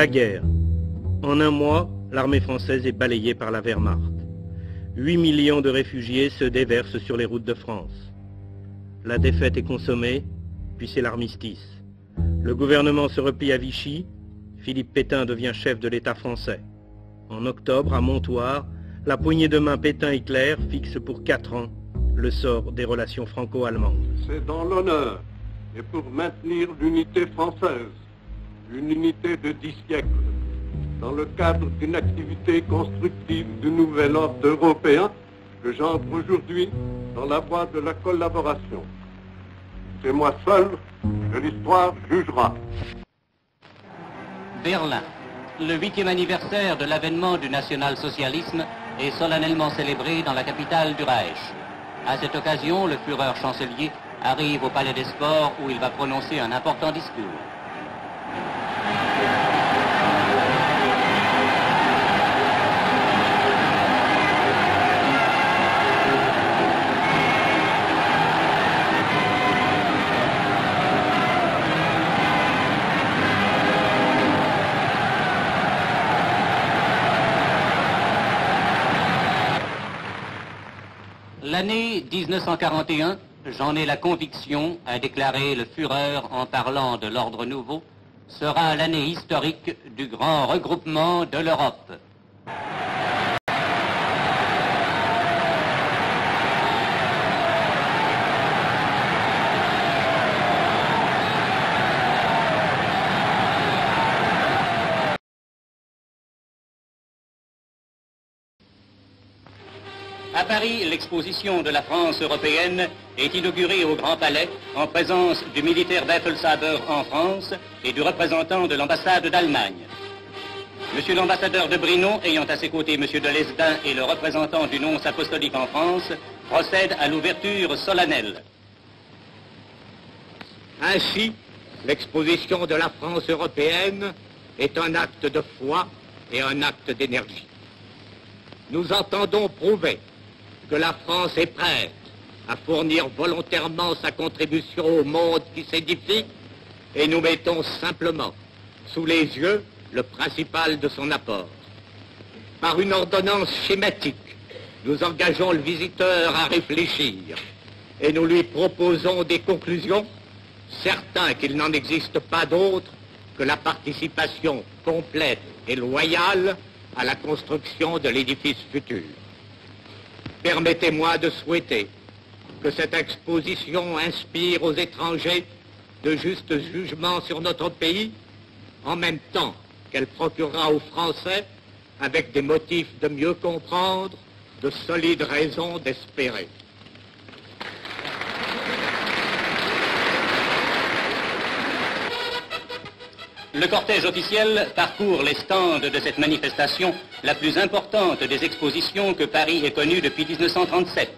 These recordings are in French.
La guerre. En un mois, l'armée française est balayée par la Wehrmacht. 8 millions de réfugiés se déversent sur les routes de France. La défaite est consommée, puis c'est l'armistice. Le gouvernement se replie à Vichy, Philippe Pétain devient chef de l'État français. En octobre, à Montoire, la poignée de main Pétain-Hitler fixe pour 4 ans le sort des relations franco-allemandes. C'est dans l'honneur et pour maintenir l'unité française, une unité de 10 siècles, dans le cadre d'une activité constructive du nouvel ordre européen que j'entre aujourd'hui dans la voie de la collaboration. C'est moi seul que l'histoire jugera. Berlin. Le 8e anniversaire de l'avènement du national-socialisme est solennellement célébré dans la capitale du Reich. À cette occasion, le Führer chancelier arrive au Palais des Sports où il va prononcer un important discours. L'année 1941, j'en ai la conviction, a déclaré le Führer en parlant de l'ordre nouveau, sera l'année historique du grand regroupement de l'Europe. À Paris, l'exposition de la France européenne est inaugurée au Grand Palais en présence du militaire Bertelshaber en France et du représentant de l'ambassade d'Allemagne. Monsieur l'ambassadeur de Brinon, ayant à ses côtés Monsieur de Lesdin et le représentant du nonce apostolique en France, procède à l'ouverture solennelle. Ainsi, l'exposition de la France européenne est un acte de foi et un acte d'énergie. Nous entendons prouver que la France est prête à fournir volontairement sa contribution au monde qui s'édifie et nous mettons simplement sous les yeux le principal de son apport. Par une ordonnance schématique, nous engageons le visiteur à réfléchir et nous lui proposons des conclusions, certains qu'il n'en existe pas d'autres que la participation complète et loyale à la construction de l'édifice futur. Permettez-moi de souhaiter que cette exposition inspire aux étrangers de justes jugements sur notre pays, en même temps qu'elle procurera aux Français, avec des motifs de mieux comprendre, de solides raisons d'espérer. Le cortège officiel parcourt les stands de cette manifestation, la plus importante des expositions que Paris ait connue depuis 1937.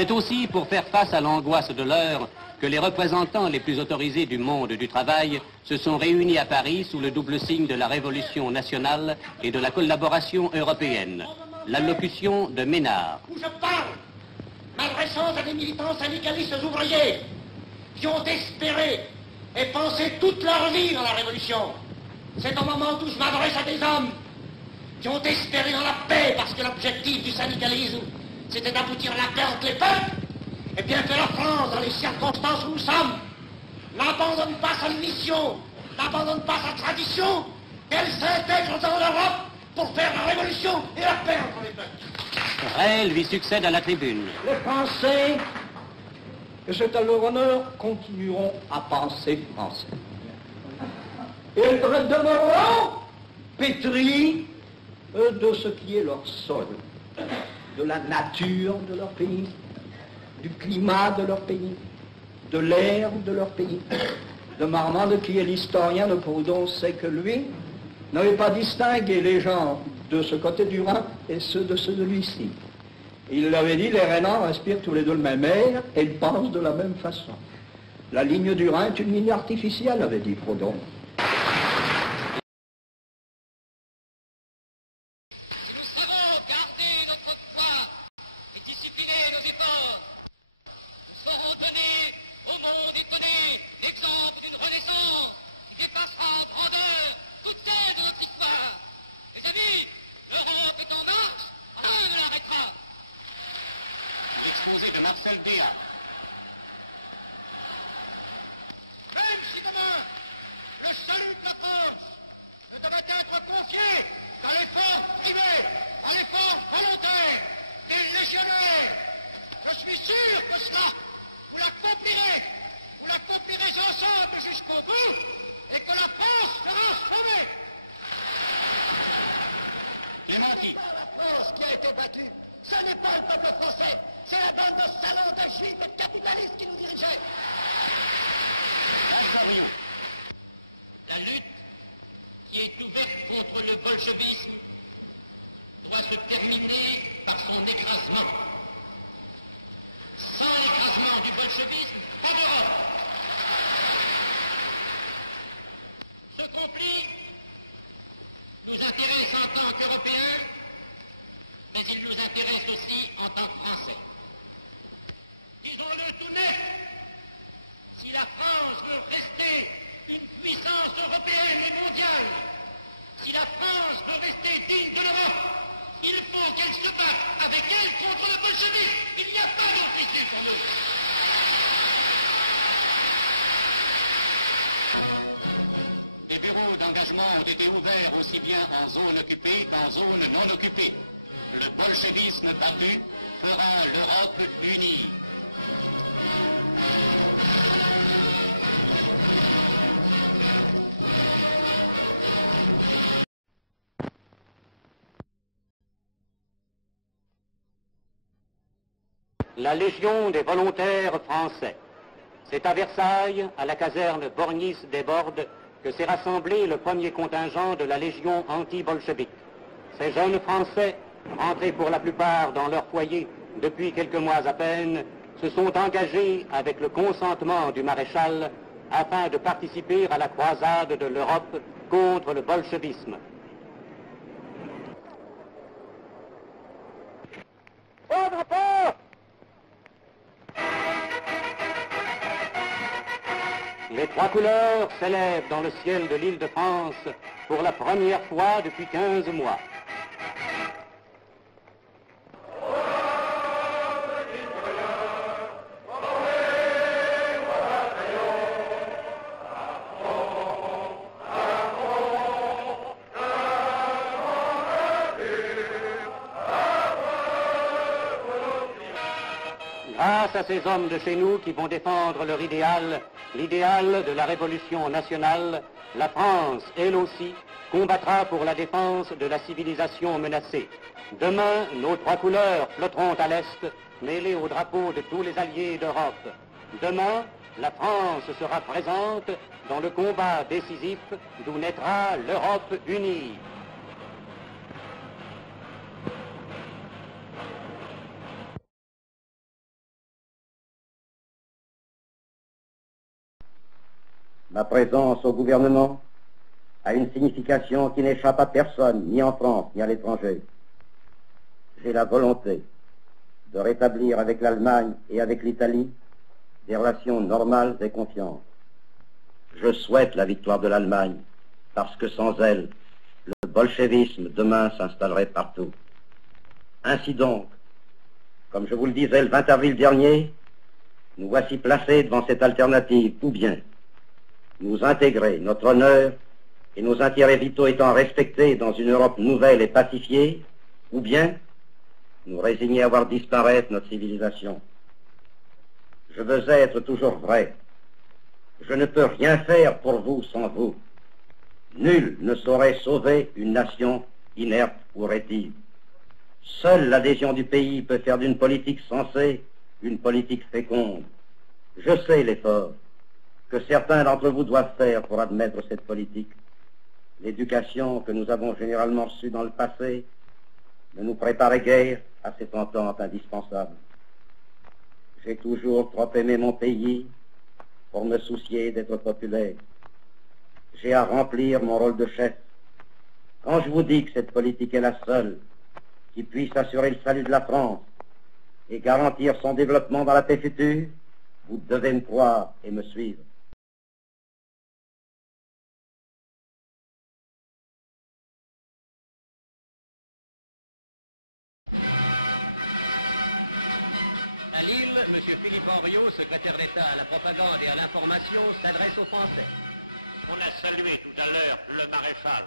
C'est aussi pour faire face à l'angoisse de l'heure que les représentants les plus autorisés du monde du travail se sont réunis à Paris sous le double signe de la révolution nationale et de la collaboration européenne. L'allocution de Ménard. Où je parle, m'adressant à des militants syndicalistes ouvriers qui ont espéré et pensé toute leur vie dans la révolution. C'est au moment où je m'adresse à des hommes qui ont espéré dans la paix parce que l'objectif du syndicalisme c'était d'aboutir à la paix entre les peuples, et bien que la France, dans les circonstances où nous sommes, n'abandonne pas sa mission, n'abandonne pas sa tradition, qu'elle s'intègre dans l'Europe pour faire la révolution et la paix entre les peuples. Ray lui succède à la tribune. Les Français, et c'est à leur honneur, continueront à penser français. Ils demeureront pétris de ce qui est leur sol, de la nature de leur pays, du climat de leur pays, de l'air de leur pays. De Marmande, qui est l'historien de Proudhon, sait que lui n'avait pas distingué les gens de ce côté du Rhin et ceux de celui-ci. Il avait dit, les Rhénans respirent tous les deux le même air et ils pensent de la même façon. La ligne du Rhin est une ligne artificielle, avait dit Proudhon. Même si demain, le salut de la France ne devait être confié à l'effort privé, à l'effort volontaire des légionnaires, je suis sûr que cela, vous l'accomplirez ensemble jusqu'au bout, et que la France sera sauvée. Clémentine. La France qui a été battue, ce n'est pas le peuple français, c'est la bande de salauds, de juifs et de capitalistes qui nous dirigeaient. La lutte qui est ouverte contre le bolchevisme doit se terminer par son écrasement. Sans l'écrasement du bolchevisme, pas d'Europe. Ce conflit nous intéresse en tant qu'Européens, mais il nous intéresse aussi en tant que Français. Disons-le tout net, si la France veut rester une puissance européenne et mondiale, si la France veut rester digne de l'Europe, il faut qu'elle se batte avec elle contre le bolchevisme. Il n'y a pas d'autre issue pour nous. Les bureaux d'engagement ont été ouverts aussi bien en zone occupée qu'en zone non occupée. Le bolchevisme battu fera l'Europe unie. La Légion des volontaires français. C'est à Versailles, à la caserne Borgnis-des-Bordes, que s'est rassemblé le premier contingent de la Légion anti-bolchevique. Ces jeunes Français, rentrés pour la plupart dans leur foyer depuis quelques mois à peine, se sont engagés avec le consentement du maréchal afin de participer à la croisade de l'Europe contre le bolchevisme. Au drapeau! Les trois couleurs s'élèvent dans le ciel de l'Île-de-France pour la première fois depuis 15 mois. Grâce à ces hommes de chez nous qui vont défendre leur idéal, l'idéal de la révolution nationale, la France, elle aussi, combattra pour la défense de la civilisation menacée. Demain, nos trois couleurs flotteront à l'Est, mêlées au drapeau de tous les alliés d'Europe. Demain, la France sera présente dans le combat décisif d'où naîtra l'Europe unie. Ma présence au gouvernement a une signification qui n'échappe à personne, ni en France, ni à l'étranger. J'ai la volonté de rétablir avec l'Allemagne et avec l'Italie des relations normales et confiantes. Je souhaite la victoire de l'Allemagne, parce que sans elle, le bolchevisme demain s'installerait partout. Ainsi donc, comme je vous le disais le 20 avril dernier, nous voici placés devant cette alternative, ou bien nous intégrer notre honneur et nos intérêts vitaux étant respectés dans une Europe nouvelle et pacifiée, ou bien nous résigner à voir disparaître notre civilisation. Je veux être toujours vrai. Je ne peux rien faire pour vous sans vous. Nul ne saurait sauver une nation inerte ou rétive. Seule l'adhésion du pays peut faire d'une politique sensée une politique féconde. Je sais l'effort que certains d'entre vous doivent faire pour admettre cette politique. L'éducation que nous avons généralement reçue dans le passé ne nous préparait guère à cette entente indispensable. J'ai toujours trop aimé mon pays pour me soucier d'être populaire. J'ai à remplir mon rôle de chef. Quand je vous dis que cette politique est la seule qui puisse assurer le salut de la France et garantir son développement dans la paix future, vous devez me croire et me suivre. À Lille, M. Philippe Henriot, secrétaire d'État à la propagande et à l'information, s'adresse aux Français. On a salué tout à l'heure le maréchal.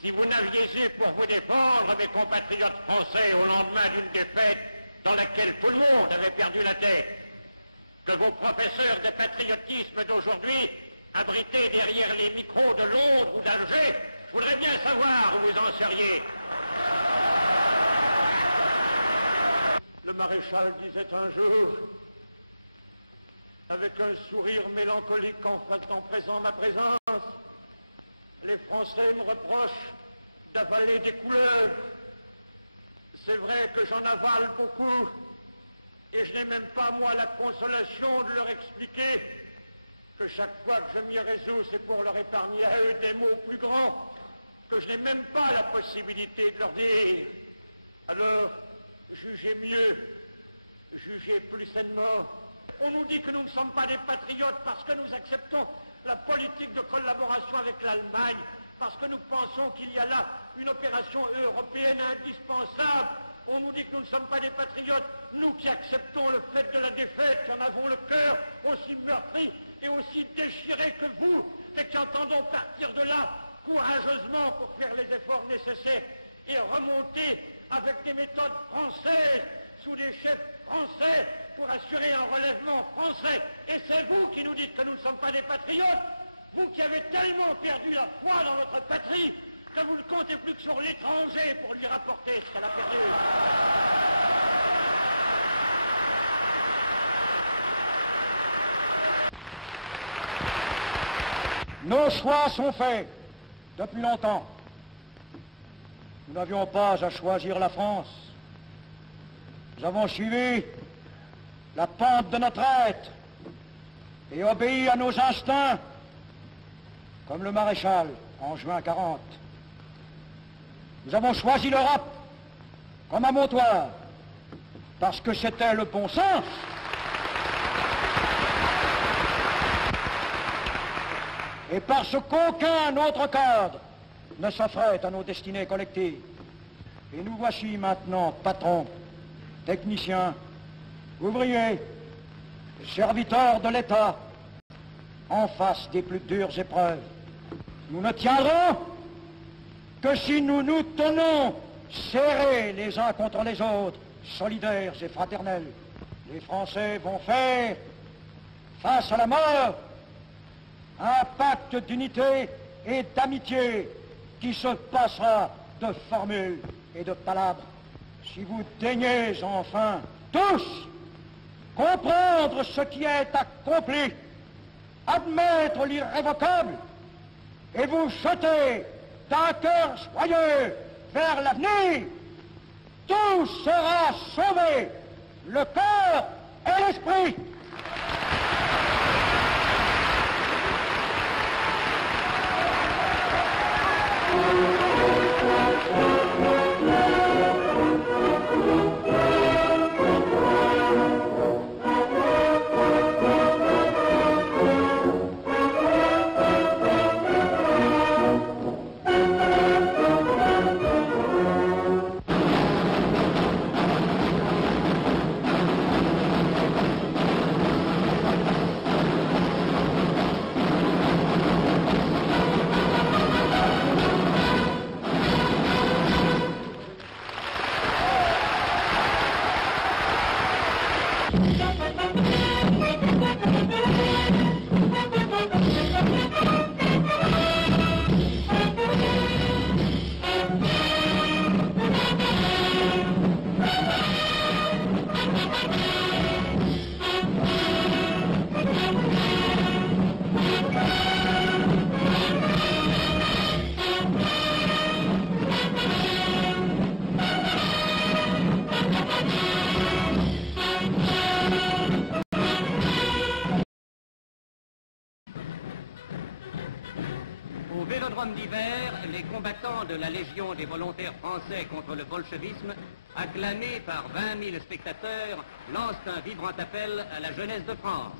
Si vous n'aviez eu pour vous défendre, mes compatriotes français, au lendemain d'une défaite dans laquelle tout le monde avait perdu la tête, que vos professeurs de patriotisme d'aujourd'hui, abrités derrière les micros de Londres ou d'Alger, je voudrais bien savoir où vous en seriez. Le maréchal disait un jour, avec un sourire mélancolique en faisant présent ma présence, les Français me reprochent d'avaler des couleurs. C'est vrai que j'en avale beaucoup, et je n'ai même pas, moi, la consolation de leur expliquer que chaque fois que je m'y résous, c'est pour leur épargner à eux des mots plus grands que je n'ai même pas la possibilité de leur dire. Alors, jugez mieux, jugez plus sainement. On nous dit que nous ne sommes pas des patriotes parce que nous acceptons la politique de collaboration avec l'Allemagne, parce que nous pensons qu'il y a là une opération européenne indispensable. On nous dit que nous ne sommes pas des patriotes, nous qui acceptons le fait de la défaite, qui en avons le cœur aussi meurtri et aussi déchiré que vous, et qui entendons partir de là courageusement pour faire les efforts nécessaires et remonter avec des méthodes françaises, sous des chefs français, pour assurer un relèvement français. Et c'est vous qui nous dites que nous ne sommes pas des patriotes, vous qui avez tellement perdu la foi dans votre patrie que vous ne comptez plus que sur l'étranger pour lui rapporter ce qu'elle a perdu. Nos choix sont faits depuis longtemps. Nous n'avions pas à choisir la France. Nous avons suivi la pente de notre être et obéi à nos instincts, comme le maréchal en juin 40. Nous avons choisi l'Europe comme un montoir, parce que c'était le bon sens. Et parce qu'aucun autre cadre ne s'offrait à nos destinées collectives. Et nous voici maintenant patrons, techniciens, ouvriers, serviteurs de l'État, en face des plus dures épreuves. Nous ne tiendrons que si nous nous tenons serrés les uns contre les autres, solidaires et fraternels. Les Français vont faire, face à la mort, un pacte d'unité et d'amitié qui se passera de formules et de palabres. Si vous daignez enfin tous comprendre ce qui est accompli, admettre l'irrévocable et vous jeter d'un cœur joyeux vers l'avenir, tout sera sauvé, le cœur et l'esprit. Vélodrome d'hiver, les combattants de la Légion des volontaires français contre le bolchevisme, acclamés par 20 000 spectateurs, lancent un vibrant appel à la jeunesse de France.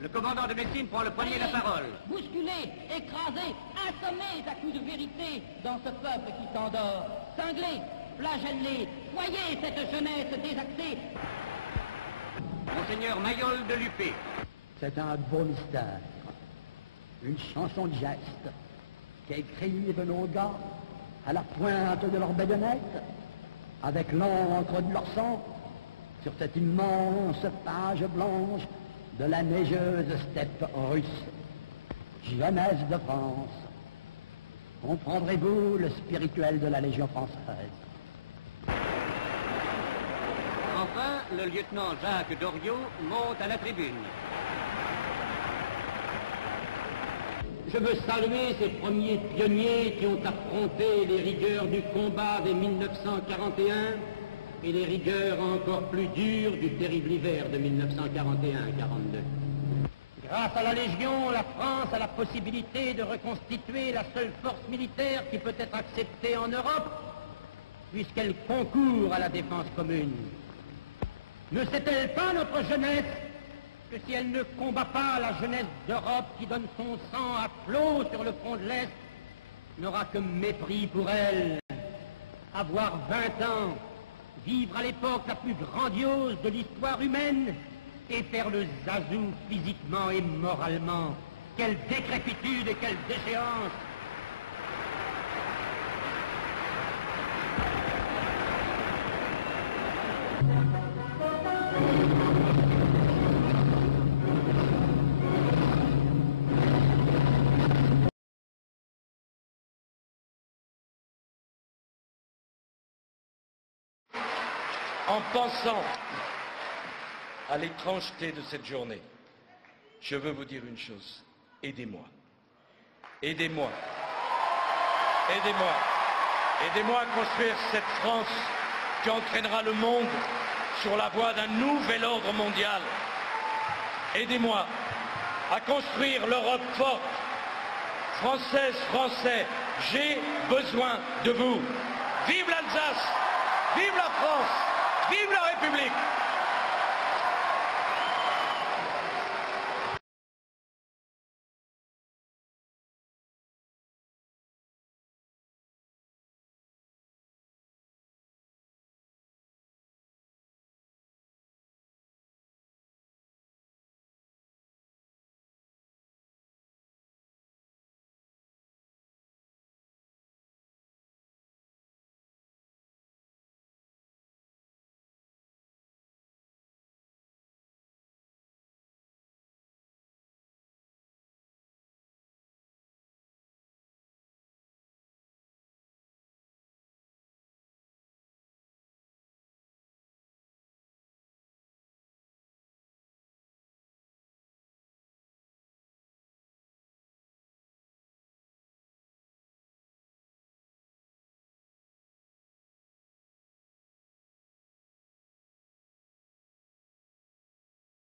Le commandant de Messine prend le premier la parole. Bousculés, écrasés, assommés à coups de vérité dans ce peuple qui s'endort. Cinglés, flagellés, voyez cette jeunesse désaxée. Monseigneur Mayol de Lupé. C'est un beau mystère, une chanson de geste qu'écrivent nos gars à la pointe de leur baïonnette, avec l'encre de leur sang, sur cette immense page blanche de la neigeuse steppe russe. Jeunesse de France, comprendrez-vous le spirituel de la Légion française? Enfin, le lieutenant Jacques Doriot monte à la tribune. Je veux saluer ces premiers pionniers qui ont affronté les rigueurs du combat des 1941 et les rigueurs encore plus dures du terrible hiver de 1941-42. Grâce à la Légion, la France a la possibilité de reconstituer la seule force militaire qui peut être acceptée en Europe, puisqu'elle concourt à la défense commune. Ne sait-elle pas, notre jeunesse, que si elle ne combat pas la jeunesse d'Europe qui donne son sang à flot sur le front de l'Est, n'aura que mépris pour elle? Avoir 20 ans, vivre à l'époque la plus grandiose de l'histoire humaine et faire le zazou physiquement et moralement. Quelle décrépitude et quelle déchéance! En pensant à l'étrangeté de cette journée, je veux vous dire une chose. Aidez-moi. Aidez-moi. Aidez-moi. Aidez-moi à construire cette France qui entraînera le monde sur la voie d'un nouvel ordre mondial. Aidez-moi à construire l'Europe forte. Françaises, Français, j'ai besoin de vous. Vive l'Alsace! Vive la France! Vive la République!